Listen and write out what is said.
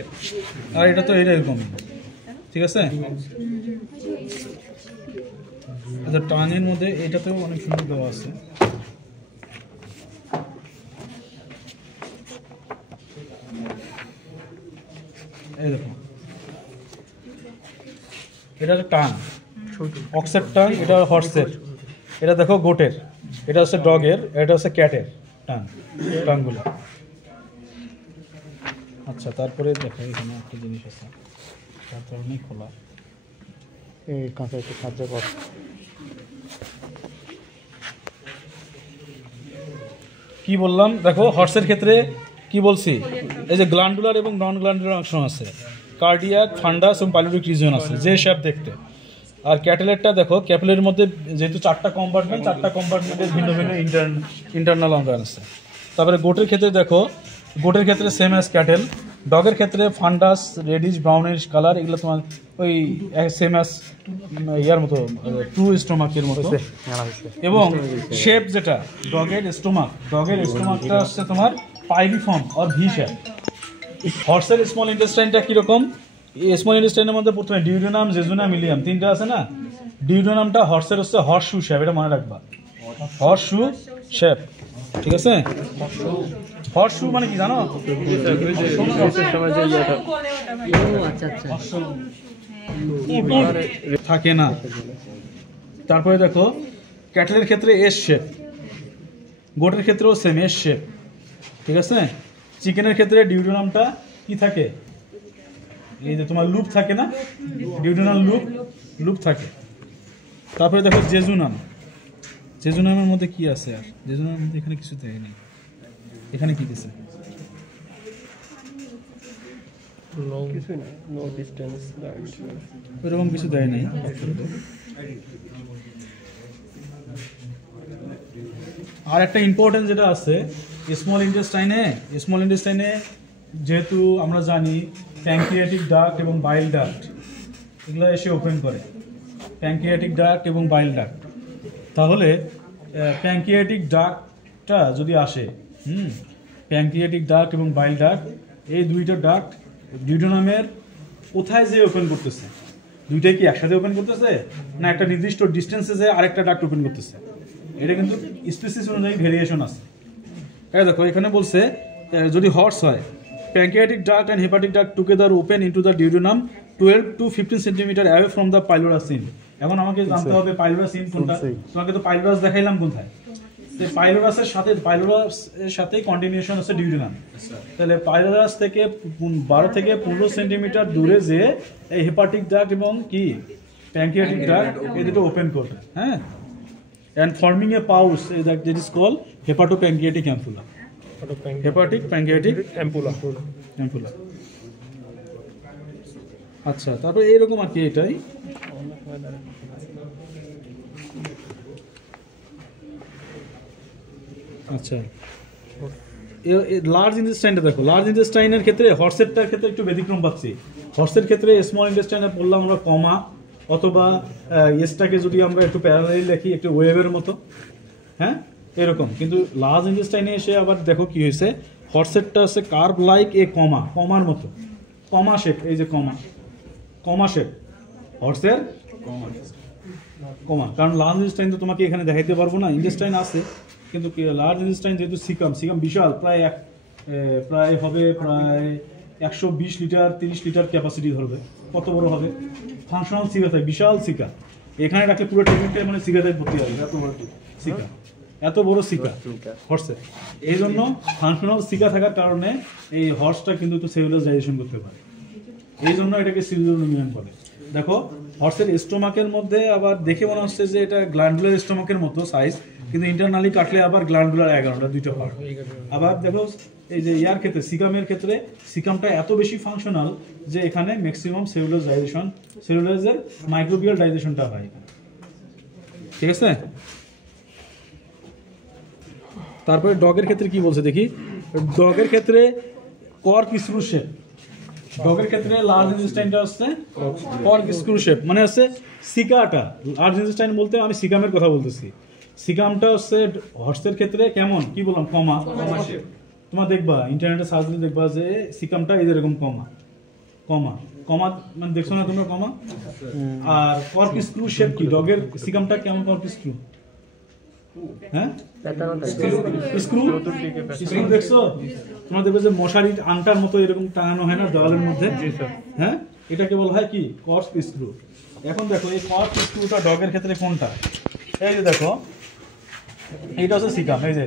Shape, আর এটা তো এরকম, ঠিক আছে। আচ্ছা, টানের মধ্যে এটাতেও অনেক সুন্দর দেওয়া আছে। এই দেখো, এটা হচ্ছে টান, অক্সের টান, এটা হর্সের, এটা দেখো গোটের, এটা হচ্ছে ডগের, এটা হচ্ছে ক্যাটের টান, টানগুলো। আচ্ছা, তারপরে দেখো এখানে একটা জিনিস আছে, তার কারণে খোলা এই কাঁচা একটু সাহায্য কর। কি বললাম দেখো, হর্সের ক্ষেত্রে কি বলছি, এই যে গ্ল্যান্ডুলার এবং নন গ্ল্যান্ডুলার অংশ আছে, কার্ডিয়াক, ফান্ডাস এবং পাইলোরিক রিজিয়ন আছে, যে শেপ দেখতে। আর ক্যাটেলেরটা দেখো, ক্যাপিলারির মধ্যে যেহেতু 4টা কম্পার্টমেন্ট, 4টা কম্পার্টমেন্টের ভিন্ন ভিন্ন ইন্টারনাল অর্গান আছে। তারপরে গোটের ক্ষেত্রে দেখো, গোটের ক্ষেত্রে সেম অ্যাজ ক্যাটেল, ডগের ক্ষেত্রে ফান্ডাস, রেডিশ ব্রাউনিশ কালার, এগুলো তোমার ওই সেম অ্যাজ ইয়ার মতো, ট্রু স্টোমাকের মতো। এবং শেপ যেটা ডগের স্টোমাকটা হচ্ছে তোমার পাইরিফর্ম আর ভি শেপ। হর্সের স্মল ইন্টেস্টাইনটা কীরকম, স্মল ইন্টেস্টাইনের মধ্যে প্রথমে ডিউডেনাম, জেজুনাম, ইলিয়াম, 3টা আছে না। ডিউডেনামটা হর্সের হচ্ছে হর্সশু শেপ, এটা মনে রাখবা, হর্সশু শেপ, ঠিক আছে। হর্সশু মানে কি জানো, থাকে না। তারপরে দেখো, ক্যাটেলের ক্ষেত্রে এস শেপ, গোটের ক্ষেত্রেও সেম এস শেপ, ঠিক আছে। চিকেনের ক্ষেত্রে ডিউডেনামটা কি থাকে, এই যে তোমার লুপ থাকে না, ডিউডেনাল লুপ থাকে। তারপরে দেখো জেজুনামের মধ্যে কি আছে, আর জেজুনামের মধ্যে এখানে কিছু দেয় নেই, এখানে কি দিছে, ওইরকম কিছু দেয় নাই। আর একটা ইম্পর্টেন্ট যেটা আছে, স্মল ইন্টেস্টাইনে যেহেতু আমরা জানি প্যাঙ্ক্রিয়াটিক ডাক্ট এবং বাইল ডাক্ট এগুলো এসে ওপেন করে, প্যাঙ্ক্রিয়াটিক ডাক্ট এবং বাইল ডাক্ট। তাহলে প্যাঙ্ক্রিয়াটিক ডাক্টটা যদি আসে, প্যাঙ্ক্রিয়াটিক ডাক্ট এবং বাইল ডাক্ট, এই দুইটা ডাক্ট ডিউডেনামের কোথায় যে ওপেন করতেছে, দুইটাই কি একসাথে ওপেন করতেছে, না একটা নির্দিষ্ট ডিস্টেন্সে যে আরেকটা ডাক্ট ওপেন করতেছে, এটা কিন্তু স্পেসিস অনুযায়ী ভেরিয়েশন আছে। এই দেখো এখানে বলছে, যদি হর্স হয়, pancreatic duct and hepatic duct together open into the duodenum 12 to 15 centimetre away from the pylorus সিন। এখন আমাকে জানতে হবে পাইলোরাস সিন কোনটা, তোমাকে তো পাইলোরাস দেখাইলাম কোথায়, পাইলোরাসের সাথে কন্টিনিউশন আছে ডিউডেনাম। তাহলে পাইলোরাস থেকে 12 থেকে 15 সেন্টিমিটার দূরে যে এই হেপাটিক ডাক্ট এবং কি প্যাঙ্ক্রিয়াটিক ডাক্ট এই দুটো ওপেন করবে, হ্যাঁ, and forming a pouch that is called hepatopancreatic ampulla. Hepatic pancreatic ampulla. আচ্ছা, তারপরে এইরকম আর কি, এটাই। আচ্ছা, লার্জ ইন্টেস্টাইনটা দেখো, লার্জ ইন্টেস্টাইনের ক্ষেত্রে হর্সেরটার ক্ষেত্রে একটু ব্যতিক্রম পাচ্ছি। হর্সের ক্ষেত্রে স্মল ইন্টেস্টাইনে বললাম আমরা কমা, অথবা এসটাকে যদি আমরা একটু প্যারালালি লিখি একটু ওয়েভের মতো, হ্যাঁ এরকম। কিন্তু লার্জ ইন্টেস্টাইনে এসে আবার দেখো কি হয়েছে, হর্সেরটা হচ্ছে কার্ভ লাইক এ কমার মতো, কমা শেপ, এই যে কমা শেপ হর্সের কমা। কারণ লার্জ ইন্টেস্টাইন তো তোমাকে এখানে দেখাইতে পারবো না, ইন্টেস্টাইন আছে কিন্তু লার্জ ইন্টেস্টাইন যেহেতু সিকাম বিশাল, প্রায় হবে প্রায় 120 লিটার 30 লিটার ক্যাপাসিটি ধরবে, কত বড় হবে, ফাংশনাল সিকা থাকে, বিশাল সিকা, এখানে রাখলে পুরো টেকনিকটাই মানে সিকাতে ভর্তি হবে, এত বড় সিকা হর্সে। এই জন্য ফাংশনাল সিকা থাকার কারণে এই হর্সটা কিন্তু একটু সেলুলার ডাইজেশন করতে পারে, এই জন্য এটাকে সেলুলার লুমিয়ান বলে। দেখো হর্সের স্টোমাকের মধ্যে আবার দেখে মনে হচ্ছে যে এটা গ্ল্যান্ডুলার স্টোমাকের মতো সাইজ, কিন্তু ইন্টারনালি কাটলে আবার গ্ল্যান্ডুলার 11টা, 2টা পার্ট। আবার দেখো এই যে ইয়ার ক্ষেত্রে সিকামের ক্ষেত্রে সিকামটা এত বেশি ফাংশনাল যে এখানে ম্যাক্সিমাম সেলুলার ডাইজেশন, সেলুলারের মাইক্রোবিয়াল ডাইজেশনটা হয়, ঠিক আছে। তারপরে ডগের ক্ষেত্রে কি বলছে দেখি, ডগের ক্ষেত্রে কর্ক স্ক্রু শেপ, ডগের ক্ষেত্রে লার্জ ইন্টেস্টাইনটা হচ্ছে কর্ক স্ক্রু শেপ, মানে হচ্ছে সিকাটা। লার্জ ইন্টেস্টাইন বলতে আমি সিকামের কথা বলতেছি, সিকামটা হচ্ছে হর্সের ক্ষেত্রে কেমন, কি বললাম, কমা শেপ। তোমার দেখবা ইন্টারনেটে সার্চ দিলে দেখবা যে সিকামটা এই যেরকম কমা, কমা কমা মানে দেখছো না তোমরা কমা। আর কর্ক স্ক্রু শেপ কি, ডগের সিকামটা কেমন কর্ক স্ক্রু? হ্যাঁ স্ক্রু স্ক্রু দেখছো তোমরা, দেখবে যে মশারির আংটার মতো এরকম টাঙানো হয় না দেওয়ালের মধ্যে? হ্যাঁ, এটাকে বলা হয় কি কর্ক স্ক্রু। এখন দেখো এই কর্ক স্ক্রুটা ডগের ক্ষেত্রে কোনটা? এই যে দেখো এইটা হচ্ছে সিকাম, এই যে